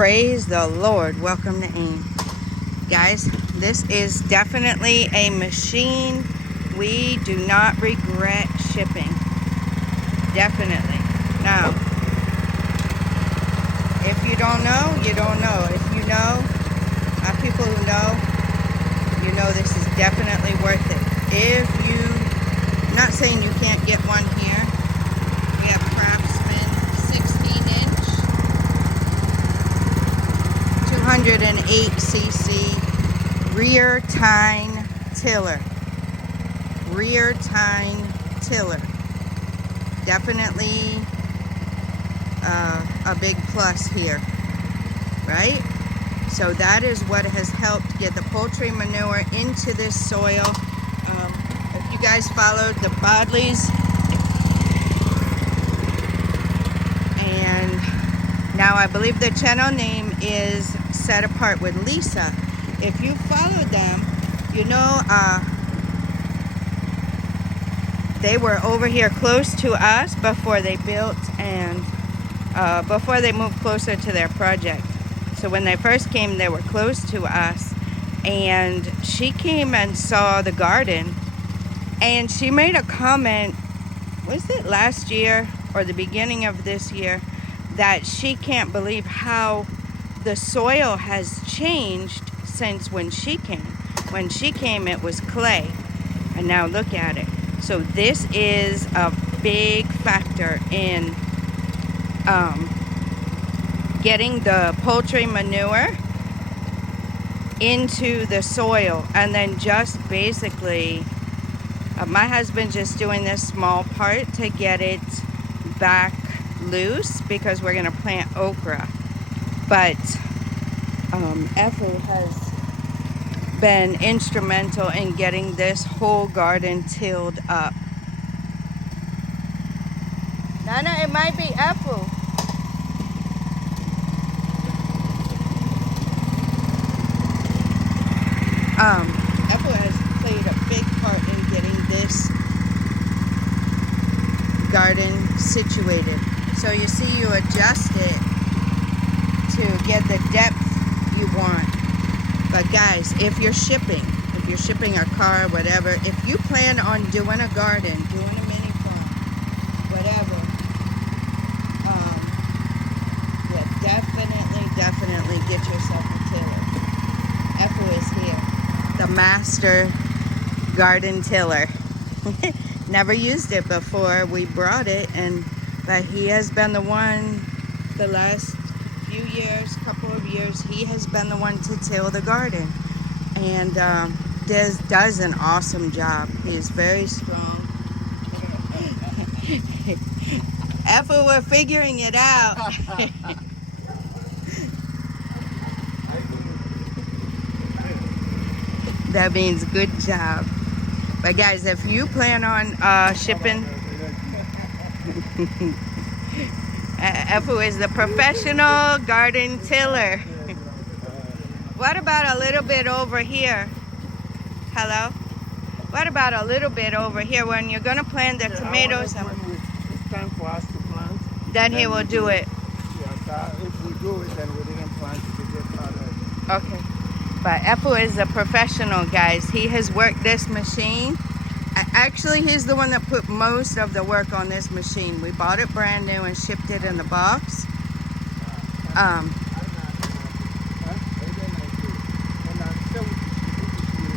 Praise the Lord. Welcome to AIM. Guys, this is definitely a machine we do not regret shipping. Definitely. Now, if you don't know, you don't know. If you know, people who know, you know this is definitely worth it. If you, I'm not saying you can't get one here. We have Craftsman 16-inch, 208cc rear tine tiller. Rear tine tiller. Definitely a big plus here, right? So that is what has helped get the poultry manure into this soil. If you guys followed the Bodleys, and now I believe the channel name is Set Apart with Lisa. If you follow them, you know they were over here close to us before they built and before they moved closer to their project. So when they first came, they were close to us, and she came and saw the garden, and she made a comment, was it last year or the beginning of this year, that she can't believe how the soil has changed since when she came. When she came, it was clay, and now look at it. So this is a big factor in getting the poultry manure into the soil, and then just basically my husband's just doing this small part to get it back loose because we're going to plant okra. But Ethel has been instrumental in getting this whole garden tilled up. Nana, it might be Ethel. Ethel has played a big part in getting this garden situated. So you see, you adjust it to get the depth you want. But guys, if you're shipping a car, whatever, if you plan on doing a garden, doing a mini farm, whatever, yeah, definitely get yourself a tiller. Ethel is here. The master garden tiller. Never used it before. We brought it, but he has been the one the last few years, couple of years, he has been the one to till the garden, and does an awesome job. He is very strong. Ethel, we're figuring it out. That means good job. But guys, if you plan on shipping, Ethel is the professional garden tiller. What about a little bit over here? Hello? What about a little bit over here when you're going to plant the tomatoes? It's time for us to plant. Then he will do it. Yeah, if we do it, then we didn't plant it to get started. Okay. But Ethel is a professional, guys. He has worked this machine. Actually, he's the one that put most of the work on this machine. We bought it brand new and shipped it in the box.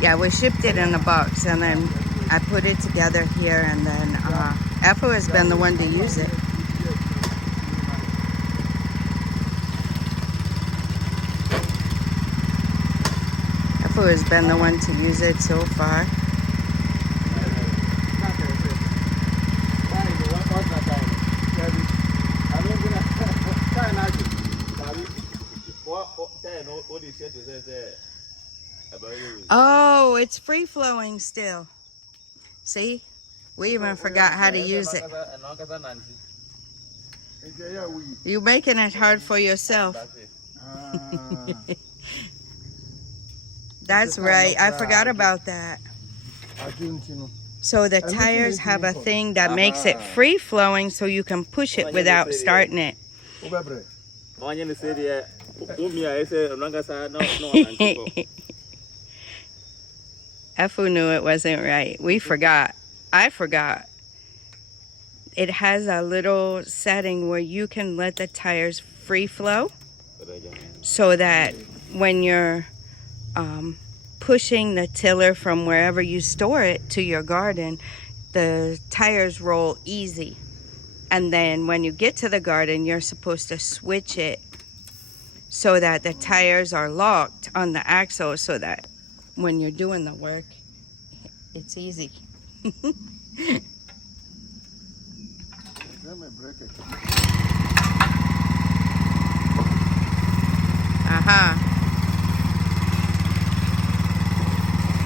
Yeah, we shipped it in the box, and then I put it together here, and then Ethel has been the one to use it. Ethel has been the one to use it so far. Oh, it's free flowing still. See? We even forgot how to use it. You're making it hard for yourself. That's right. I forgot about that. So the tires have a thing that makes it free flowing so you can push it without starting it. Efu knew it wasn't right. We forgot. I forgot. It has a little setting where you can let the tires free flow so that when you're pushing the tiller from wherever you store it to your garden, the tires roll easy. And then when you get to the garden, you're supposed to switch it so that the tires are locked on the axle so that when you're doing the work, it's easy.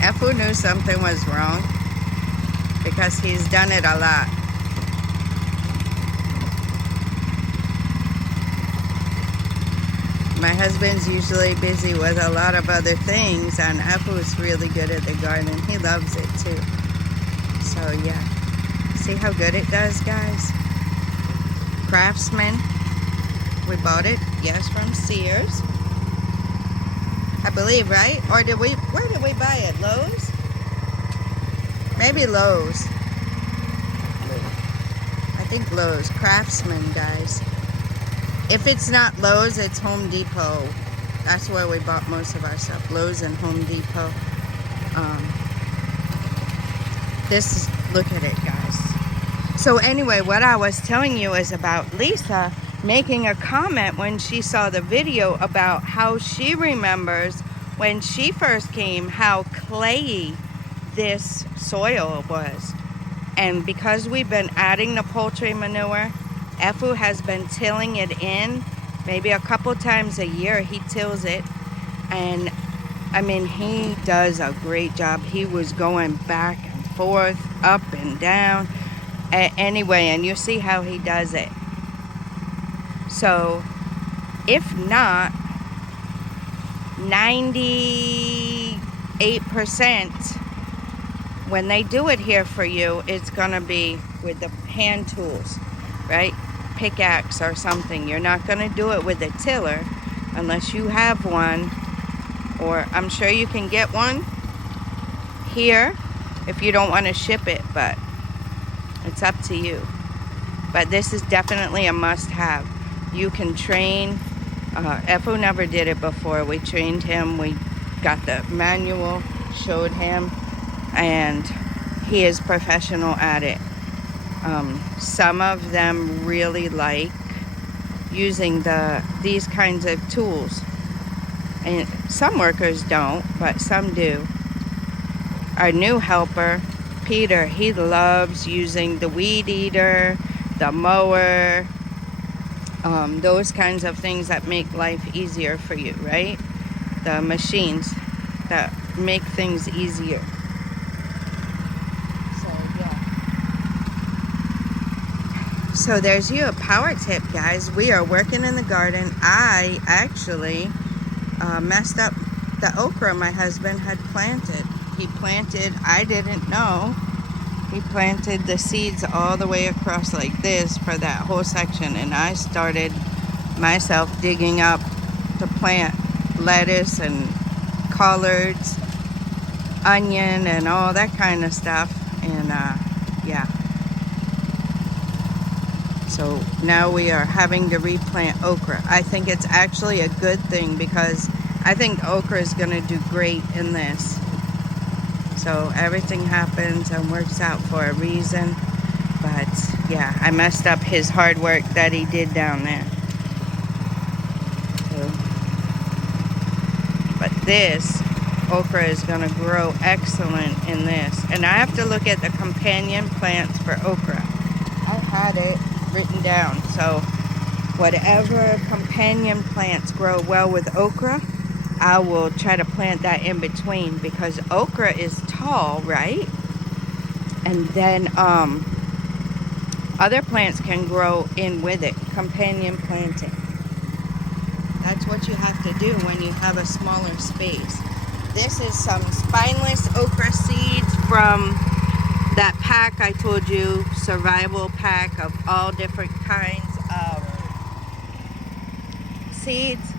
Efu knew something was wrong because he's done it a lot. My husband's usually busy with a lot of other things, and Efu's really good at the garden. He loves it too. So yeah, see how good it does, guys? Craftsman. We bought it, yes, from Sears, I believe, right? Or did we? Where did we buy it? Lowe's? Maybe Lowe's. I think Lowe's. Craftsman, guys. If it's not Lowe's, it's Home Depot. That's where we bought most of our stuff. Lowe's and Home Depot. Look at it, guys. So anyway, what I was telling you is about Lisa making a comment when she saw the video about how she remembers when she first came, how clayey this soil was. And because we've been adding the poultry manure, Efu has been tilling it in. Maybe a couple times a year he tills it. And I mean, he does a great job. He was going back and forth, up and down. Anyway, and you see how he does it. So, if not, 98% when they do it here for you, it's gonna be with the hand tools, right? Pickaxe or something. You're not gonna do it with a tiller unless you have one, or I'm sure you can get one here if you don't want to ship it, but it's up to you. But this is definitely a must-have. You can train. Efu never did it before. We trained him. We got the manual, showed him, and he is professional at it. Some of them really like using these kinds of tools, and some workers don't, but some do. Our new helper, Peter, he loves using the weed eater, the mower, those kinds of things that make life easier for you, right? The machines that make things easier. So yeah. So there's you a power tip, guys. We are working in the garden. I actually messed up the okra my husband had planted. He planted, I didn't know, he planted the seeds all the way across like this for that whole section, and I started myself digging up to plant lettuce and collards, onion, and all that kind of stuff. And yeah, so now we are having to replant okra. I think it's actually a good thing because I think okra is going to do great in this. So everything happens and works out for a reason. But yeah, I messed up his hard work that he did down there. So, but this okra is going to grow excellent in this. And I have to look at the companion plants for okra. I had it written down. So whatever companion plants grow well with okra, I will try to plant that in between, because okra is tall, right? And then other plants can grow in with it, companion planting. That's what you have to do when you have a smaller space. This is some spineless okra seeds from that pack I told you, survival pack of all different kinds of seeds.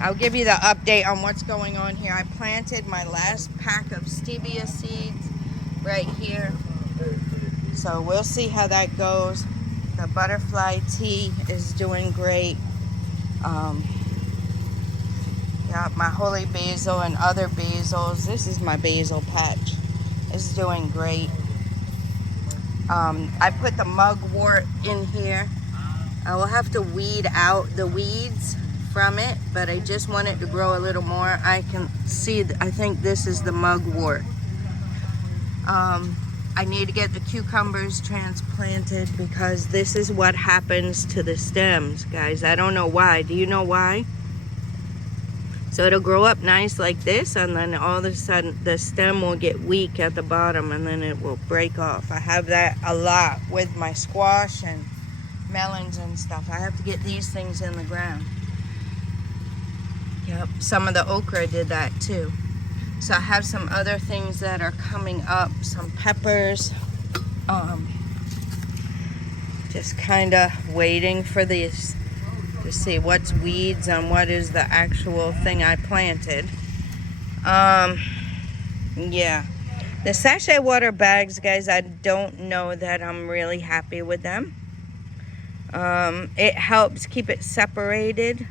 I'll give you the update on what's going on here. I planted my last pack of stevia seeds right here. So we'll see how that goes. The butterfly tea is doing great. Yeah, my holy basil and other basils. This is my basil patch. It's doing great. I put the mugwort in here. I will have to weed out the weeds from it, but I just want it to grow a little more. I can see, I think this is the mugwort. I need to get the cucumbers transplanted because this is what happens to the stems, guys. I don't know why. Do you know why? So it'll grow up nice like this, and then all of a sudden the stem will get weak at the bottom and then it will break off. I have that a lot with my squash and melons and stuff. I have to get these things in the ground. Yep, some of the okra did that too. So I have some other things that are coming up, some peppers. Just kind of waiting for these to see what's weeds and what is the actual thing I planted. Yeah. The sachet water bags, guys, I don't know that I'm really happy with them. It helps keep it separated.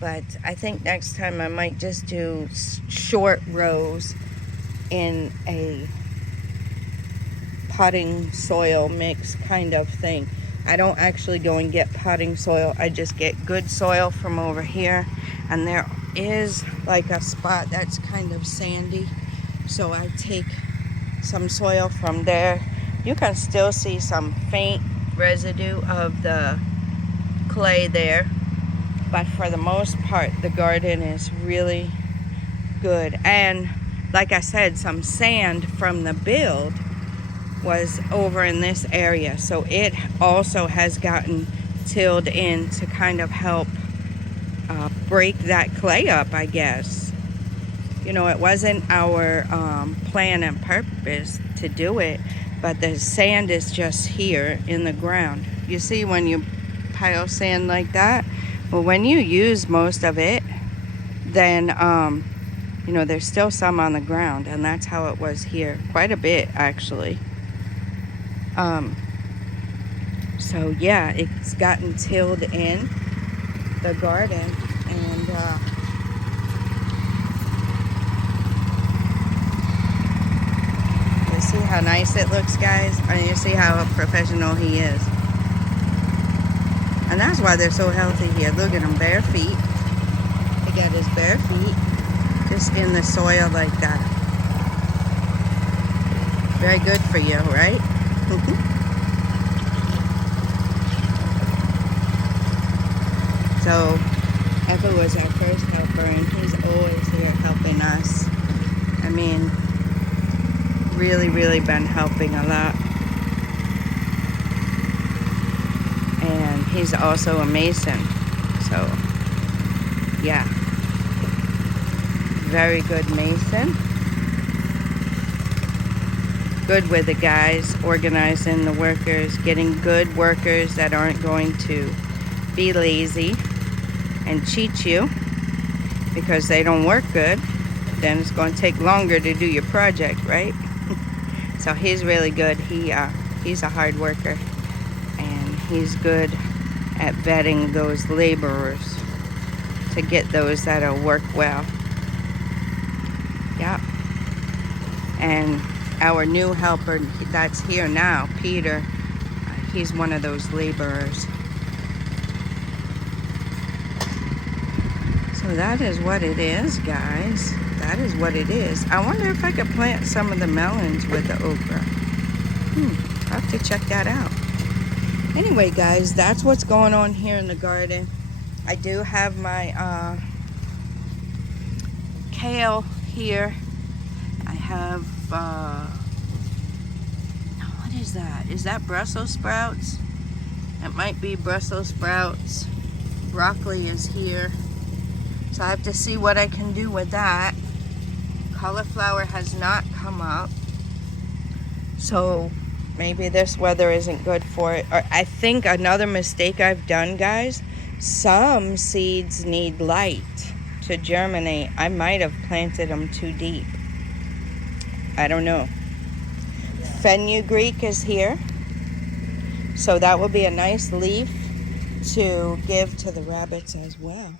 But I think next time I might just do short rows in a potting soil mix kind of thing. I don't actually go and get potting soil. I just get good soil from over here. And there is like a spot that's kind of sandy. So I take some soil from there. You can still see some faint residue of the clay there. But for the most part, the garden is really good. And like I said, some sand from the build was over in this area. So it also has gotten tilled in to kind of help break that clay up, I guess. You know, it wasn't our plan and purpose to do it, but the sand is just here in the ground. You see when you pile sand like that? Well, when you use most of it, then, you know, there's still some on the ground, and that's how it was here. Quite a bit, actually. So, yeah, it's gotten tilled in the garden, and, you see how nice it looks, guys? And you see how professional he is. And that's why they're so healthy here. Look at him, bare feet. He got his bare feet just in the soil like that. Very good for you, right? So, Ethel was our first helper, and he's always here helping us. I mean, really, really been helping a lot. And he's also a mason, so yeah, very good mason, good with the guys, organizing the workers, getting good workers that aren't going to be lazy and cheat you because they don't work good. Then it's going to take longer to do your project, right? So he's really good. He's a hard worker. He's good at vetting those laborers to get those that'll work well. Yeah. And our new helper that's here now, Peter, he's one of those laborers. So that is what it is, guys. That is what it is. I wonder if I could plant some of the melons with the okra. I'll have to check that out. Anyway, guys, that's what's going on here in the garden. I do have my kale here. I have, what is that? Is that Brussels sprouts? It might be Brussels sprouts. Broccoli is here. So I have to see what I can do with that. Cauliflower has not come up. So maybe this weather isn't good for it. Or I think another mistake I've done, guys, Some seeds need light to germinate. I might have planted them too deep. I don't know. Fenugreek is here. So that will be a nice leaf to give to the rabbits as well.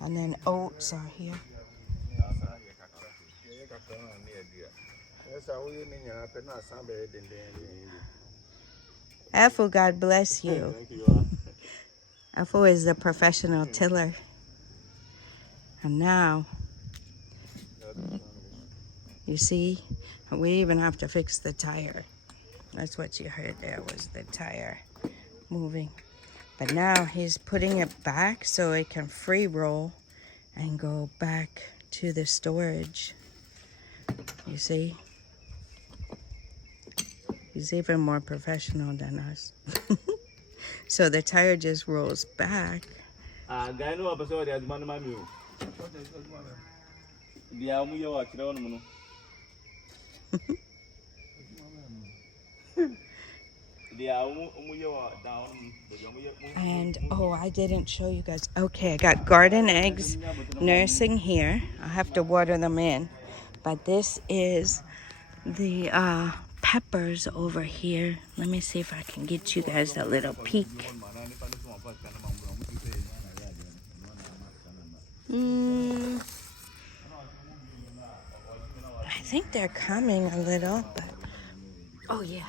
And then oats are here. Afu, God bless you. Afu is a professional tiller. And now, you see, we even have to fix the tire. That's what you heard there, was the tire moving. But now he's putting it back so it can free roll and go back to the storage. You see? He's even more professional than us. So the tire just rolls back. And oh, I didn't show you guys. Okay, I got garden eggs nursing here. I'll have to water them in. But this is the peppers over here. Let me see if I can get you guys a little peek. I think they're coming a little, but oh yeah.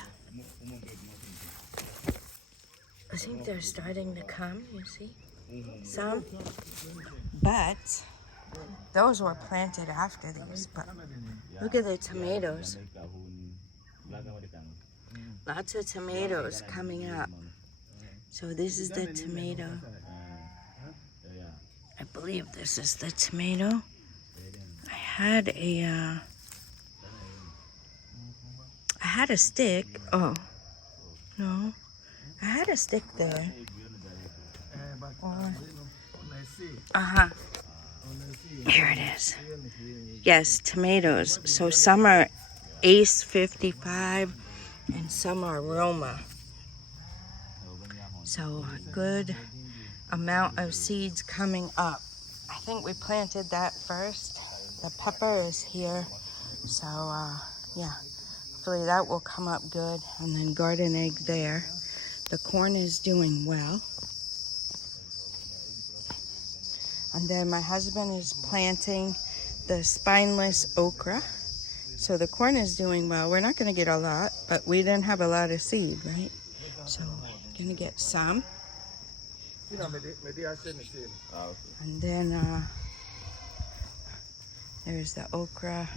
I think they're starting to come, you see? Some. But those were planted after these. But look at the tomatoes. Lots of tomatoes coming up. So this is the tomato. I believe this is the tomato. I had a stick. Oh, no. I had a stick there. Uh-huh. Here it is. Yes, tomatoes. So some are Ace 55 and some are Roma. So a good amount of seeds coming up. I think we planted that first. The pepper is here. So yeah, hopefully that will come up good. And then garden egg there. The corn is doing well. And then my husband is planting the spineless okra. So the corn is doing well. We're not going to get a lot, but we didn't have a lot of seed, right? So we're going to get some. And then there's the okra.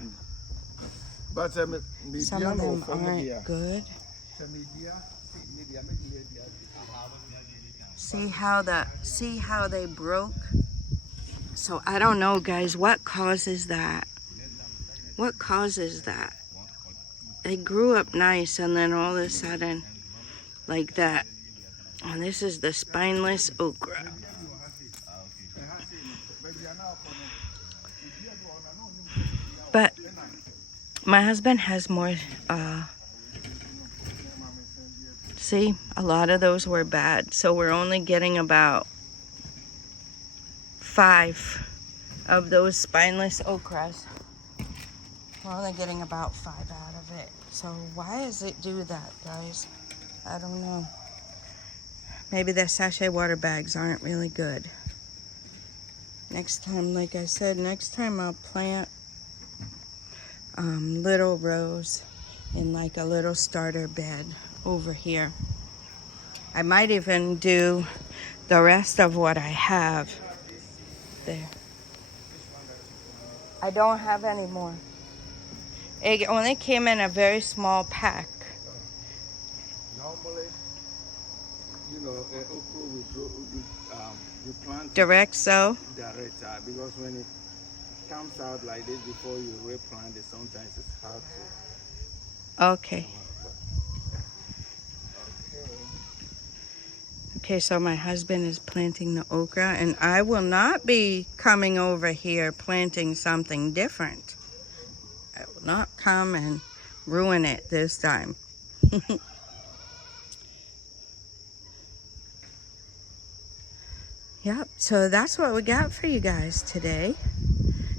Some of them aren't good. See how they broke? So I don't know, guys, what causes that? What causes that? They grew up nice and then all of a sudden like that. And this is the spineless okra. But my husband has more, see, a lot of those were bad. So we're only getting about 5 of those spineless okras. We're only getting about 5 out of it. So why does it do that, guys? I don't know. Maybe the sachet water bags aren't really good. Next time, like I said, next time I'll plant little rows in like a little starter bed over here. I might even do the rest of what I have there. I don't have any more. It only came in a very small pack. Normally, you know, okra we plant Direct sow? direct, because when it comes out like this before you replant it, sometimes it's hard to. Okay. Okay, so my husband is planting the okra, and I will not be coming over here planting something different. I will not come and ruin it this time. Yep, so that's what we got for you guys today.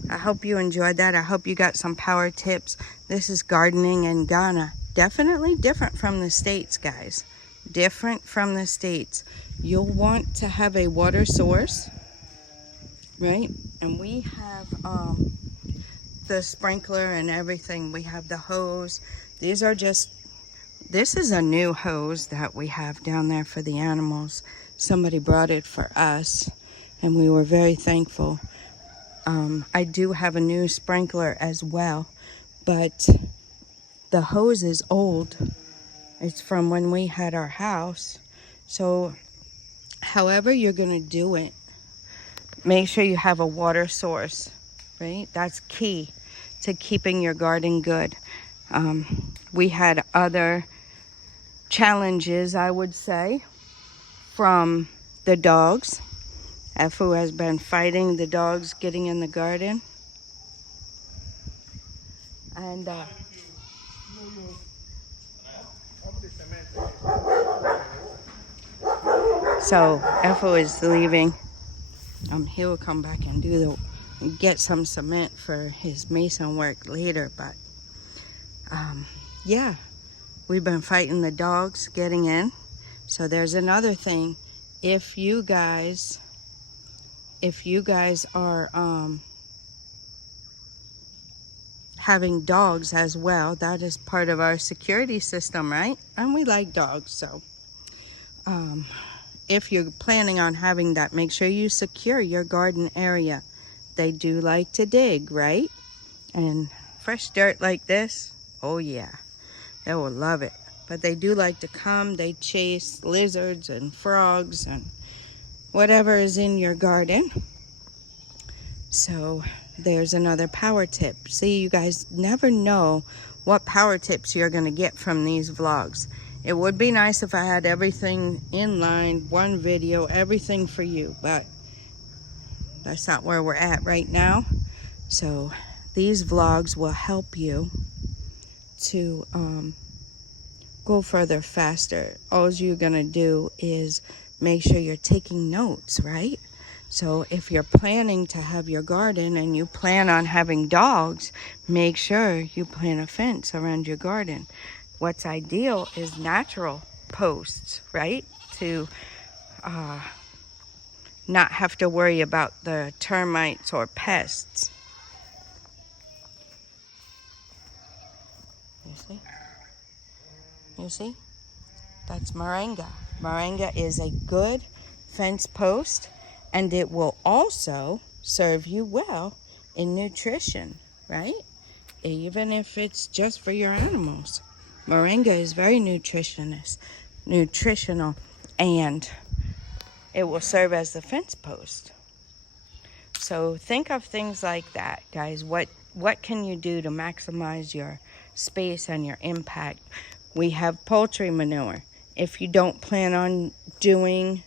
I hope you enjoyed that. I hope you got some power tips. This is gardening in Ghana. Definitely different from the States, guys. Different from the States. You'll want to have a water source, right? And we have the sprinkler and everything. We have the hose. This is a new hose that we have down there for the animals. Somebody brought it for us, and we were very thankful. I do have a new sprinkler as well, but the hose is old. It's from when we had our house. So however you're gonna do it, make sure you have a water source, right? That's key to keeping your garden good. We had other challenges, I would say, from the dogs. Efu has been fighting the dogs getting in the garden. And so Efu is leaving. He will come back and get some cement for his mason work later. But yeah, we've been fighting the dogs getting in. So there's another thing. If you guys are having dogs as well, that is part of our security system, right? And we like dogs, so if you're planning on having that, make sure you secure your garden area. They do like to dig, right? And fresh dirt like this, oh yeah, they will love it. But they do like to come, they chase lizards and frogs and whatever is in your garden. So there's another power tip. See, you guys never know what power tips you're going to get from these vlogs. It would be nice if I had everything in line, one video, everything for you, but that's not where we're at right now. So these vlogs will help you to go further faster. All you're going to do is make sure you're taking notes, right? So if you're planning to have your garden and you plan on having dogs, make sure you plant a fence around your garden. What's ideal is natural posts, right? To not have to worry about the termites or pests. You see? You see? That's moringa. Moringa is a good fence post, and it will also serve you well in nutrition, right? Even if it's just for your animals. Moringa is very nutritional, and it will serve as the fence post. So think of things like that, guys. What can you do to maximize your space and your impact? We have poultry manure. If you don't plan on doing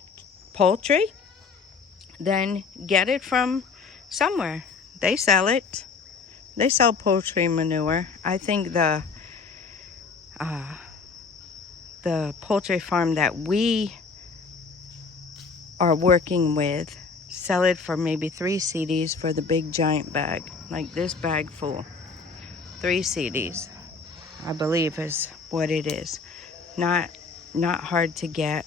poultry, then get it from somewhere. They sell it. They sell poultry manure. I think the poultry farm that we are working with sell it for maybe 3 cedis for the big giant bag, like this bag full. 3 cedis, I believe, is what it is. Not hard to get.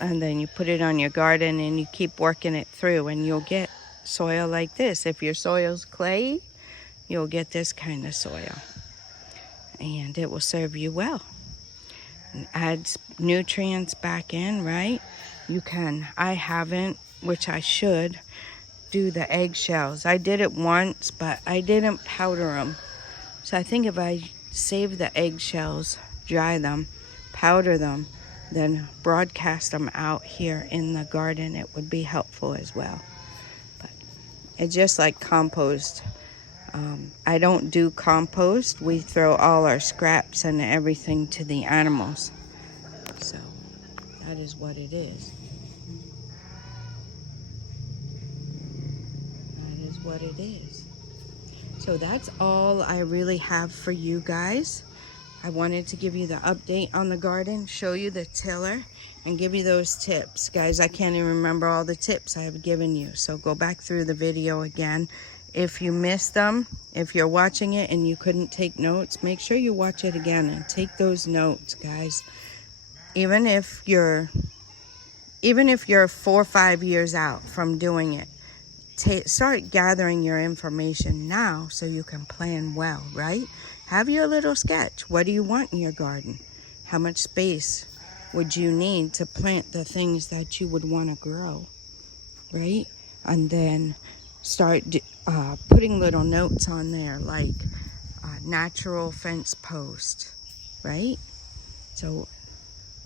And then you put it on your garden and you keep working it through, and you'll get soil like this. If your soil's clay, you'll get this kind of soil, and it will serve you well. And adds nutrients back in, right? You can, I haven't, which I should, do the eggshells. I did it once, but I didn't powder them. So I think if I save the eggshells, dry them, powder them, then broadcast them out here in the garden, it would be helpful as well. But it's just like compost. I don't do compost. We throw all our scraps and everything to the animals. So that is what it is. That is what it is. So that's all I really have for you guys. I wanted to give you the update on the garden, show you the tiller, and give you those tips. Guys, I can't even remember all the tips I have given you, so go back through the video again. If you missed them, if you're watching it and you couldn't take notes, make sure you watch it again and take those notes, guys. Even if you're 4 or 5 years out from doing it, start gathering your information now so you can plan well, right? Have your little sketch. What do you want in your garden? How much space would you need to plant the things that you would want to grow, right? And then start putting little notes on there, like natural fence post, right? So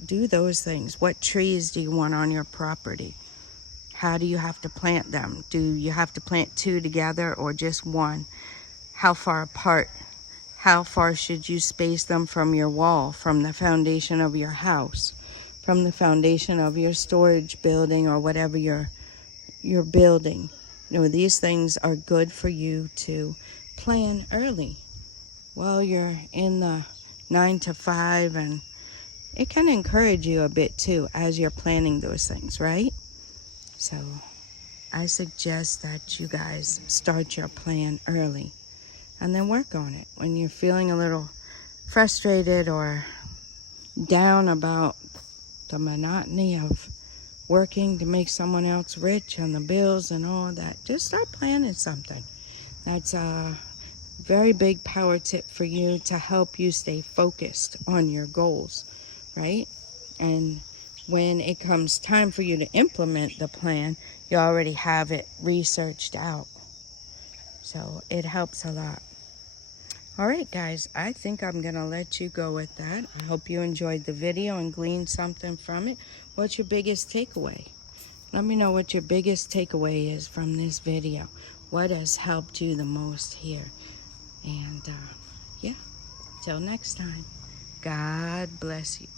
do those things. What trees do you want on your property? How do you have to plant them? Do you have to plant 2 together or just 1? How far apart? How far should you space them from your wall, from the foundation of your house, from the foundation of your storage building or whatever you're building? You know, these things are good for you to plan early while you're in the 9 to 5, and it can encourage you a bit too as you're planning those things, right? So I suggest that you guys start your plan early and then work on it. When you're feeling a little frustrated or down about the monotony of working to make someone else rich and the bills and all that, just start planning something. That's a very big power tip for you to help you stay focused on your goals, right? And when it comes time for you to implement the plan, you already have it researched out. So it helps a lot. All right, guys, I think I'm going to let you go with that. I hope you enjoyed the video and gleaned something from it. What's your biggest takeaway? Let me know what your biggest takeaway is from this video. What has helped you the most here? And yeah, till next time, God bless you.